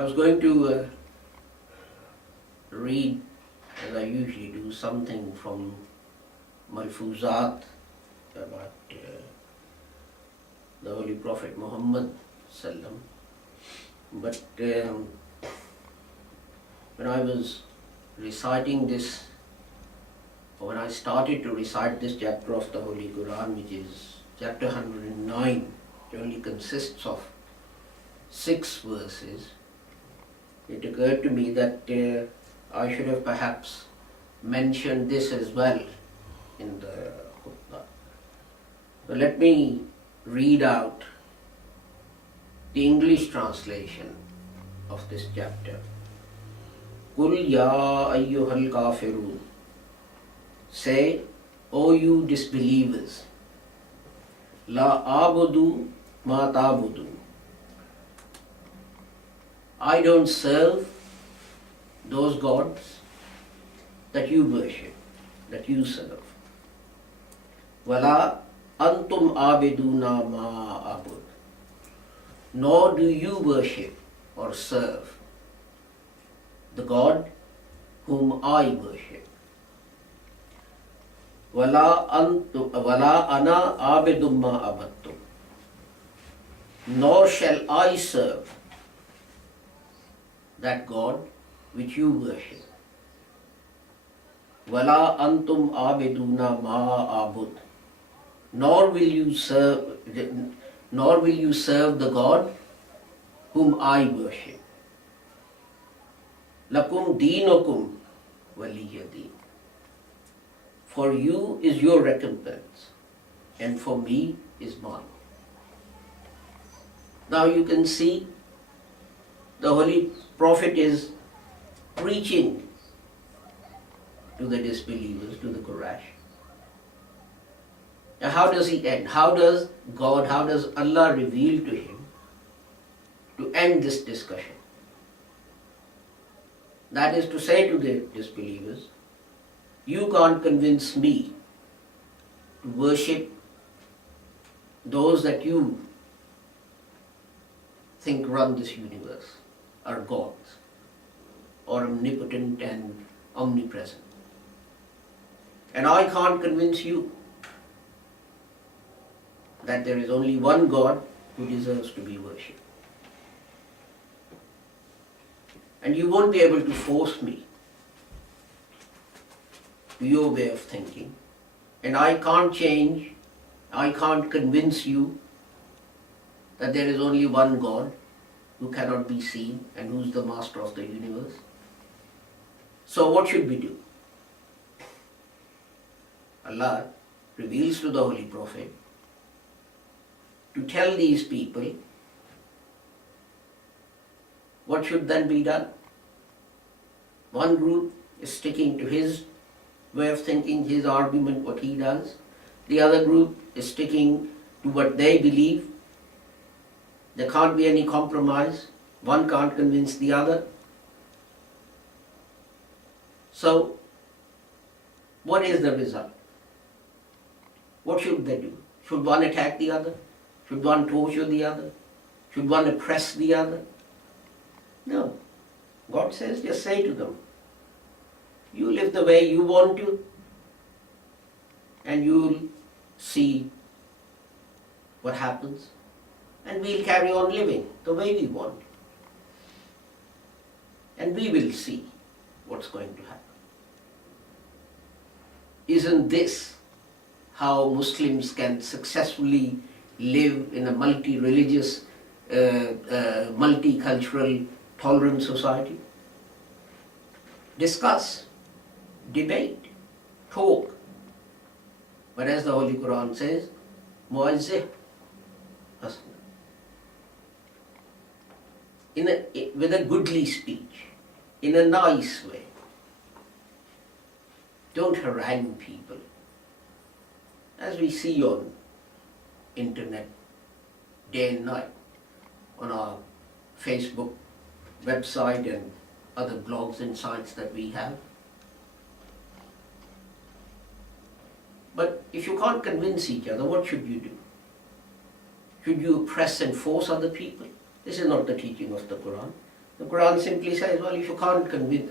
I was going to read, as I usually do, something from Malfuzat about the Holy Prophet Muhammad Sallam. But when I was reciting this, or when I started to recite this chapter of the Holy Quran, which is chapter 109, it only consists of 6 verses, it occurred to me that I should have perhaps mentioned this as well in the khutbah. So let me read out the English translation of this chapter. Qul ya ayyuhal kafirun. Say, O you disbelievers, la abudu ma ta'budu. I don't serve those gods that you worship, that you serve. Wala antum abiduna ma abud. Nor do you worship or serve the God whom I worship. Wala ana abidum ma abattum. Nor shall I serve that God which you worship. Wala antum abiduna ma abud. Nor will you serve the God whom I worship. Lakum deenukum waliya deen. For you is your recompense, and for me is mine. Now you can see the Holy Prophet is preaching to the disbelievers, to the Quraysh. Now how does he end? How does Allah reveal to him to end this discussion? That is to say to the disbelievers, you can't convince me to worship those that you think run this universe, are gods, or omnipotent and omnipresent. And I can't convince you that there is only one God who deserves to be worshipped. And you won't be able to force me to your way of thinking. And I can't change, I can't convince you that there is only one God who cannot be seen and who is the master of the universe. So what should we do? Allah reveals to the Holy Prophet to tell these people what should then be done. One group is sticking to his way of thinking, his argument, what he does. The other group is sticking to what they believe. There can't be any compromise. One can't convince the other. So, what is the result? What should they do? Should one attack the other? Should one torture the other? Should one oppress the other? No. God says, just say to them, you live the way you want to, and you'll see what happens, and we'll carry on living the way we want. And we will see what's going to happen. Isn't this how Muslims can successfully live in a multi-religious, multicultural, tolerant society? Discuss, debate, talk. But as the Holy Quran says, mu'azzih hasana. With a goodly speech, in a nice way. Don't harangue people. As we see on internet day and night, on our Facebook website and other blogs and sites that we have. But if you can't convince each other, what should you do? Should you oppress and force other people? This is not the teaching of the Quran. The Quran simply says, well, if you can't convince,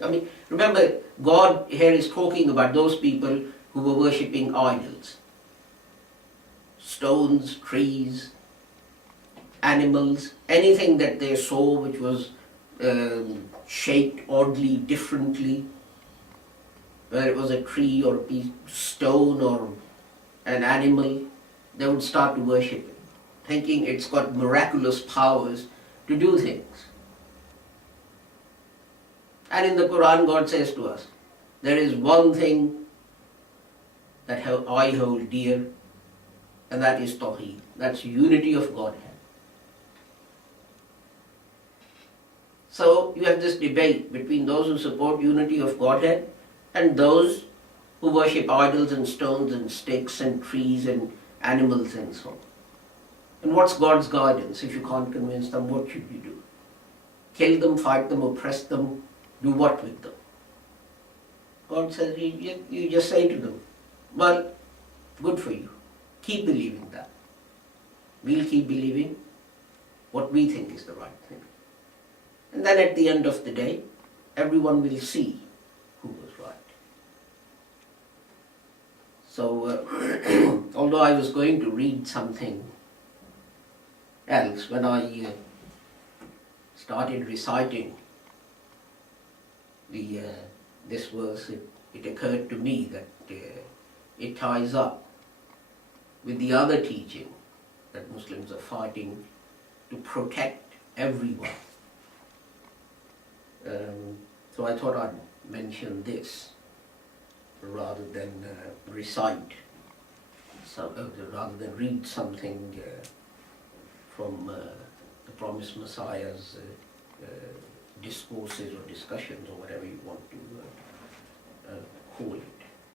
remember, God here is talking about those people who were worshipping idols. Stones, trees, animals, anything that they saw which was shaped oddly, differently, whether it was a tree or a piece of stone or an animal, they would start to worship it, thinking it's got miraculous powers to do things. And in the Quran, God says to us, there is one thing that I hold dear, and that is Tawheed. That's unity of Godhead. So you have this debate between those who support unity of Godhead and those who worship idols and stones and sticks and trees and animals and so on. And what's God's guidance? If you can't convince them, what should you do? Kill them, fight them, oppress them, do what with them? God says, you just say to them, well, good for you. Keep believing that. We'll keep believing what we think is the right thing. And then at the end of the day, everyone will see who was right. So, although I was going to read something else, when I started reciting this verse, it occurred to me that it ties up with the other teaching that Muslims are fighting to protect everyone. So I thought I'd mention this rather than rather than read something from the Promised Messiah's discourses or discussions or whatever you want to call it.